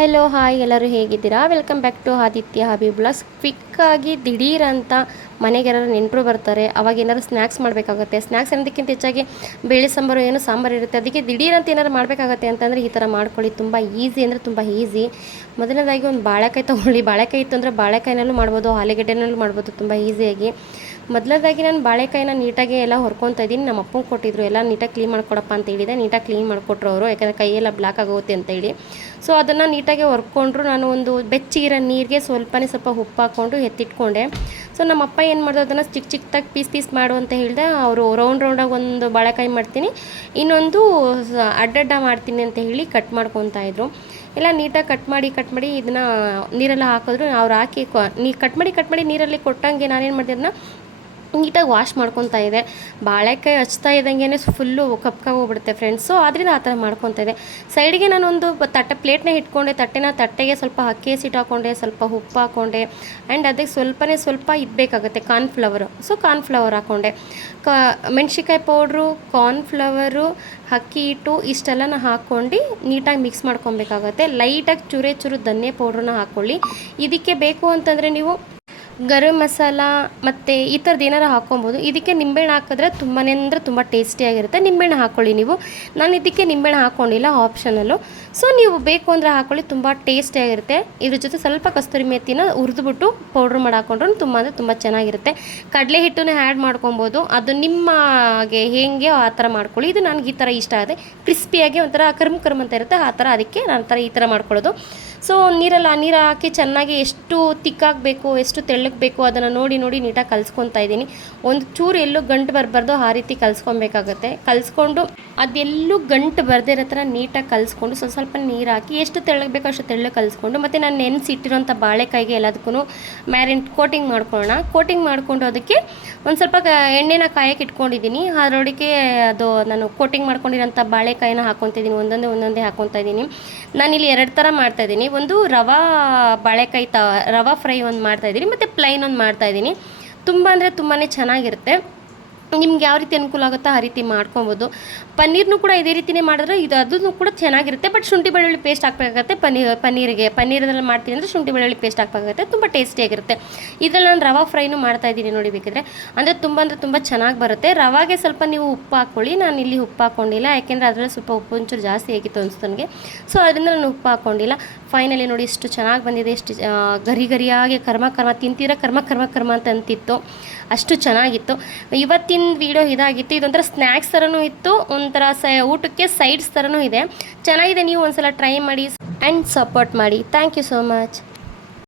Hello hi ಎಲ್ಲರೂ ಹೇಗಿದ್ದೀರಾ? Welcome back to Aditya hobby blogs. ಕ್ವಿಕ್ಕಾಗಿ ದಿಢೀರ್ ಅಂತ ಮನೆಗೆ ಯಾರು ನೆಂಟರು ಬರ್ತಾರೆ, ಅವಾಗ ಏನಾದ್ರು ಸ್ನ್ಯಾಕ್ಸ್ ಮಾಡಬೇಕಾಗುತ್ತೆ. ಸ್ನ್ಯಾಕ್ಸ್ ಅನ್ನೋದಕ್ಕಿಂತ ಹೆಚ್ಚಾಗಿ ಬೇಳೆ ಸಾಂಬಾರು ಏನೋ ಸಾಂಬಾರು ಇರುತ್ತೆ, ಅದಕ್ಕೆ ದಿಢೀರ್ ಅಂತ ಏನಾದ್ರು ಮಾಡಬೇಕಾಗತ್ತೆ ಅಂತಂದರೆ ಈ ಥರ ಮಾಡ್ಕೊಳ್ಳಿ. ತುಂಬ ಈಸಿ ಅಂದರೆ ತುಂಬ ಈಸಿ. ಮೊದಲನೇದಾಗಿ ಒಂದು ಬಾಳೆಕಾಯಿ ತೊಗೊಳ್ಳಿ. ಬಾಳೆಕಾಯಿ ಇತ್ತು ಅಂದರೆ ಬಾಳೆಕಾಯಿನಲ್ಲೂ ಮಾಡ್ಬೋದು, ಆಲೂಗೆಡ್ಡೆನಲ್ಲೂ ಮಾಡ್ಬೋದು ತುಂಬ ಈಸಿಯಾಗಿ. ಮೊದಲನೇದಾಗಿ ನಾನು ಬಾಳೆಕಾಯಿನ ನೀಟಾಗಿ ಎಲ್ಲ ಹೊರ್ಕೊತಾ ಇದ್ದೀನಿ. ನಮ್ಮ ಅಪ್ಪಂಗೆ ಕೊಟ್ಟಿದ್ರು, ಎಲ್ಲ ನೀಟಾಗಿ ಕ್ಲೀನ್ ಮಾಡ್ಕೊಡಪ್ಪ ಅಂತ ಹೇಳಿದೆ. ನೀಟಾಗಿ ಕ್ಲೀನ್ ಮಾಡಿಕೊಟ್ರು ಅವರು, ಯಾಕಂದರೆ ಕೈಯೆಲ್ಲ ಬ್ಲ್ಯಾಕ್ ಆಗೋಗುತ್ತೆ ಅಂತೇಳಿ. ಸೊ ಅದನ್ನು ನೀಟಾಗಿ ಹೊರ್ಕೊಂಡ್ರು. ನಾನು ಒಂದು ಬೆಚ್ಚಗಿರೋ ನೀರಿಗೆ ಸ್ವಲ್ಪ ಉಪ್ಪು ಹಾಕ್ಕೊಂಡು ಎತ್ತಿಟ್ಕೊಂಡೆ. ಸೊ ನಮ್ಮ ಅಪ್ಪ ಏನು ಮಾಡಿದ್ರು, ಅದನ್ನು ಚಿಕ್ಕದಾಗಿ ಪೀಸ್ ಮಾಡು ಅಂತ ಹೇಳಿದೆ. ಅವರು ರೌಂಡಾಗಿ ಒಂದು ಬಾಳೆಕಾಯಿ ಮಾಡ್ತೀನಿ, ಇನ್ನೊಂದು ಅಡ್ಡಡ್ಡ ಮಾಡ್ತೀನಿ ಅಂತ ಹೇಳಿ ಕಟ್ ಮಾಡ್ಕೊತಾ ಇದ್ರು. ಎಲ್ಲ ನೀಟಾಗಿ ಕಟ್ ಮಾಡಿ ಇದನ್ನು ನೀರೆಲ್ಲ ಹಾಕಿದ್ರು. ಅವ್ರು ಹಾಕಿ ಕಟ್ ಮಾಡಿ ನೀರಲ್ಲಿ ಕೊಟ್ಟಂಗೆ ನಾನೇನು ಮಾಡಿದೆ, ಅದನ್ನ ನೀಟಾಗಿ ವಾಶ್ ಮಾಡ್ಕೊತಾ ಇದೆ. ಬಾಳೆಕಾಯಿ ಹಚ್ತಾ ಇದ್ದಂಗೆ ಫುಲ್ಲು ಕಪ್ಕಾಗೋಗ್ಬಿಡುತ್ತೆ ಫ್ರೆಂಡ್ಸ್. ಸೊ ಆದ್ದರಿಂದ ಆ ಥರ ಮಾಡ್ಕೊತಾ ಇದೆ. ಸೈಡಿಗೆ ನಾನೊಂದು ಪ್ಲೇಟ್ನ ಇಟ್ಕೊಂಡೆ. ತಟ್ಟೆಗೆ ಸ್ವಲ್ಪ ಅಕ್ಕಿ ಹಸಿಟ್ಟು ಹಾಕ್ಕೊಂಡೆ, ಸ್ವಲ್ಪ ಉಪ್ಪು ಹಾಕ್ಕೊಂಡೆ, ಆ್ಯಂಡ್ ಅದಕ್ಕೆ ಸ್ವಲ್ಪ ಇದು ಬೇಕಾಗುತ್ತೆ ಕಾರ್ನ್ಫ್ಲವರು. ಸೊ ಕಾರ್ನ್ಫ್ಲವರ್ ಹಾಕ್ಕೊಂಡೆ. ಮೆಣ್ಸಿಕಾಯಿ ಪೌಡ್ರು, ಕಾರ್ನ್ಫ್ಲವರು, ಅಕ್ಕಿ ಹಿಟ್ಟು ಇಷ್ಟೆಲ್ಲನ ಹಾಕ್ಕೊಂಡು ನೀಟಾಗಿ ಮಿಕ್ಸ್ ಮಾಡ್ಕೊಬೇಕಾಗತ್ತೆ. ಲೈಟಾಗಿ ಚೂರು ಧನಿಯಾ ಪೌಡ್ರನ್ನ ಹಾಕ್ಕೊಳ್ಳಿ. ಇದಕ್ಕೆ ಬೇಕು ಅಂತಂದರೆ ನೀವು ಗರಂ ಮಸಾಲ ಮತ್ತು ಈ ಥರದ್ದು ಏನಾರು ಹಾಕ್ಕೊಬೋದು. ಇದಕ್ಕೆ ನಿಂಬೆಹಣ್ಣು ಹಾಕಿದ್ರೆ ತುಂಬಾ ಅಂದರೆ ತುಂಬ ಟೇಸ್ಟಿಯಾಗಿರುತ್ತೆ. ನಿಂಬೆಹಣ್ಣು ಹಾಕ್ಕೊಳ್ಳಿ ನೀವು. ನಾನು ಇದಕ್ಕೆ ನಿಂಬೆಹಣ್ಣು ಹಾಕ್ಕೊಂಡಿಲ್ಲ, ಆಪ್ಷನಲ್ಲು. ಸೊ ನೀವು ಬೇಕು ಅಂದರೆ ಹಾಕ್ಕೊಳ್ಳಿ, ತುಂಬ ಟೇಸ್ಟಿಯಾಗಿರುತ್ತೆ. ಇದ್ರ ಜೊತೆ ಸ್ವಲ್ಪ ಕಸ್ತೂರಿ ಮೆಥಿನ ಹುರಿದ್ಬಿಟ್ಟು ಪೌಡ್ರ್ ಮಾಡಿ ಹಾಕ್ಕೊಂಡ್ರೂ ತುಂಬ ಅಂದರೆ ತುಂಬ ಚೆನ್ನಾಗಿರುತ್ತೆ. ಕಡಲೆ ಹಿಟ್ಟನ್ನೇ ಆ್ಯಡ್ ಮಾಡ್ಕೊಬೋದು, ಅದು ನಿಮಗೆ ಹೇಗೆ ಆ ಥರ ಮಾಡ್ಕೊಳ್ಳಿ. ಇದು ನನಗೆ ಈ ಥರ ಇಷ್ಟ ಆಗುತ್ತೆ, ಕ್ರಿಸ್ಪಿಯಾಗಿ ಒಂಥರ ಕರ್ಮ್ ಅಂತ ಇರುತ್ತೆ ಆ ಥರ. ಅದಕ್ಕೆ ನಾನು ಈ ಥರ ಮಾಡ್ಕೊಳ್ಳೋದು. ಸೊ ನೀರು ಹಾಕಿ ಚೆನ್ನಾಗಿ ಎಷ್ಟು ತಿಕ್ಕಾಗಬೇಕು, ಎಷ್ಟು ತೆಳ್ಳಗಬೇಕು ಅದನ್ನು ನೋಡಿ ನೀಟಾಗಿ ಕಲಿಸ್ಕೊತಾ ಇದ್ದೀನಿ. ಒಂದು ಚೂರು ಎಲ್ಲೂ ಗಂಟು ಬರಬಾರ್ದು, ಆ ರೀತಿ ಕಲಿಸ್ಕೊಬೇಕಾಗತ್ತೆ. ಕಲಿಸ್ಕೊಂಡು ಅದೆಲ್ಲೂ ಗಂಟು ಬರದೇ ಇರೋ ಥರ ನೀಟಾಗಿ ಕಲಿಸ್ಕೊಂಡು ಸ್ವಲ್ಪ ನೀರು ಹಾಕಿ ಎಷ್ಟು ತೆಳ್ಳಗೆ ಬೇಕೋ ಅಷ್ಟು ತೆಳ್ಳಗೆ ಕಲಿಸ್ಕೊಂಡು, ಮತ್ತು ನಾನು ನೆನೆಸಿಟ್ಟಿರೋಂಥ ಬಾಳೆಕಾಯಿಗೆ ಎಲ್ಲದಕ್ಕೂ ಕೋಟಿಂಗ್ ಮಾಡ್ಕೊಳ್ಳೋಣ. ಕೋಟಿಂಗ್ ಮಾಡಿಕೊಂಡು ಅದಕ್ಕೆ ಒಂದು ಸ್ವಲ್ಪ ಎಣ್ಣೆನ ಕಾಯಕ್ಕೆ ಇಟ್ಕೊಂಡಿದ್ದೀನಿ. ಅದರೊಳಗೆ ಅದು ನಾನು ಕೋಟಿಂಗ್ ಮಾಡ್ಕೊಂಡಿರೋಂಥ ಬಾಳೆಕಾಯಿನ ಹಾಕ್ಕೊತಿದ್ದೀನಿ. ಒಂದೊಂದೇ ಹಾಕ್ಕೊತಾ ಇದ್ದೀನಿ. ನಾನಿಲ್ಲಿ 2 ಥರ ಮಾಡ್ತಾಯಿದ್ದೀನಿ. ಒಂದು ರವಾ ಫ್ರೈ ಒಂದು ಮಾಡ್ತಾಯಿದ್ದೀನಿ, ಮತ್ತು ಪ್ಲೈನ್ ಒಂದು ಮಾಡ್ತಾಯಿದ್ದೀನಿ. ತುಂಬ ಅಂದರೆ ತುಂಬಾ ಚೆನ್ನಾಗಿರುತ್ತೆ. ನಿಮ್ಗೆ ಯಾವ ರೀತಿ ಅನುಕೂಲ ಆಗುತ್ತೋ ಆ ರೀತಿ ಮಾಡ್ಕೊಬೋದು. ಪನ್ನೀರ್ನು ಕೂಡ ಇದೇ ರೀತಿಯೇ ಮಾಡಿದ್ರೆ ಅದೂ ಕೂಡ ಚೆನ್ನಾಗಿರುತ್ತೆ. ಬಟ್ ಶುಂಠಿ ಬೆಳ್ಳುಳ್ಳಿ ಪೇಸ್ಟ್ ಹಾಕಬೇಕಾಗತ್ತೆ. ಪನ್ನೀರಲ್ಲಿ ಮಾಡ್ತೀನಿ ಅಂದರೆ ಶುಂಠಿ ಬೆಳ್ಳುಳ್ಳಿ ಪೇಸ್ಟ್ ಹಾಕಬೇಕಾಗುತ್ತೆ, ತುಂಬ ಟೇಸ್ಟಿಯಾಗಿರುತ್ತೆ. ಇದರಲ್ಲಿ ನಾನು ರವಾ ಫ್ರೈನು ಮಾಡ್ತಾಯಿದ್ದೀನಿ ನೋಡಿ, ಬೇಕಿದ್ರೆ. ಅಂದರೆ ತುಂಬ ಚೆನ್ನಾಗಿ ಬರುತ್ತೆ. ರವಾಗೆ ಸ್ವಲ್ಪ ನೀವು ಉಪ್ಪು ಹಾಕ್ಕೊಳ್ಳಿ. ನಾನು ಇಲ್ಲಿ ಉಪ್ಪು ಹಾಕ್ಕೊಂಡಿಲ್ಲ, ಯಾಕೆಂದರೆ ಅದರಲ್ಲಿ ಸ್ವಲ್ಪ ಉಪ್ಪು ಒಂಚೂರು ಜಾಸ್ತಿ ಆಗಿತ್ತು ಅನಿಸ್ತು ನನಗೆ. ಸೊ ಅದರಿಂದ ನಾನು ಉಪ್ಪು ಹಾಕ್ಕೊಂಡಿಲ್ಲ. ಫೈನಲಿ ನೋಡಿ ಎಷ್ಟು ಚೆನ್ನಾಗಿ ಬಂದಿದೆ, ಎಷ್ಟು ಗರಿಯಾಗಿ ಕರ್ಮ ತಿಂತೀರ ಕರ್ಮ ಅಂತ ಅಂತಿತ್ತು. ಅಷ್ಟು ಚೆನ್ನಾಗಿತ್ತು. ಇವತ್ತಿನ ವಿಡಿಯೋ ಇದಾಗಿತ್ತು. ಇದೊಂಥರ ಸ್ನ್ಯಾಕ್ಸ್ ಥರನೂ ಇತ್ತು, ಒಂಥರ ಊಟಕ್ಕೆ ಸೈಡ್ಸ್ ಥರನೂ ಇದೆ. ಚೆನ್ನಾಗಿದೆ. ನೀವು ಒಂದ್ಸಲ ಟ್ರೈ ಮಾಡಿ ಆ್ಯಂಡ್ ಸಪೋರ್ಟ್ ಮಾಡಿ. Thank you so much.